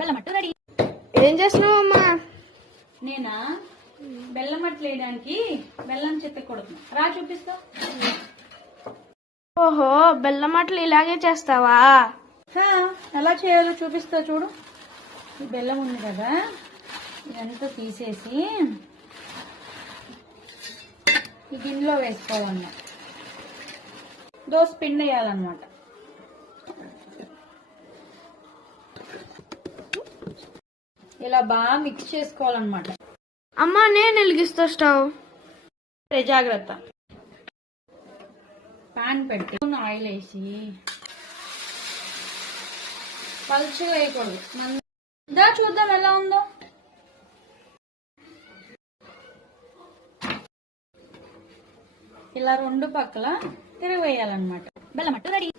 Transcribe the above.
బెల్లం అట్టు రెడీ. ఏం చేస్తున్నావు అమ్మా? నేనా బెల్లం అట్టు వేయడానికి బెల్లం చెత్త కొడుతున్నా. రా చూపిస్తా. ఓహో, బెల్లం అట్లు ఇలాగే చేస్తావా? ఎలా చేయాలో చూపిస్తా చూడు. ఈ బెల్లం ఉంది కదా, ఇదంతా తీసేసి ఈ గిన్నెలో వేసుకోవాలన్నమాట. దోశ పిండి వేయాలన్నమాట. ఇలా బాగా మిక్స్ చేసుకోవాలన్నమాట. అమ్మా, నేను వెలిగిస్తా స్టవ్. జాగ్రత్త. పాన్ పెట్టి ఆయిల్ వేసి, పలుచగా వేయకూడదు. చూద్దాం ఎలా ఉందో. ఇలా రెండు పక్కల తిరగవేయాలన్నమాట. బెల్లం అట్టు రెడీ.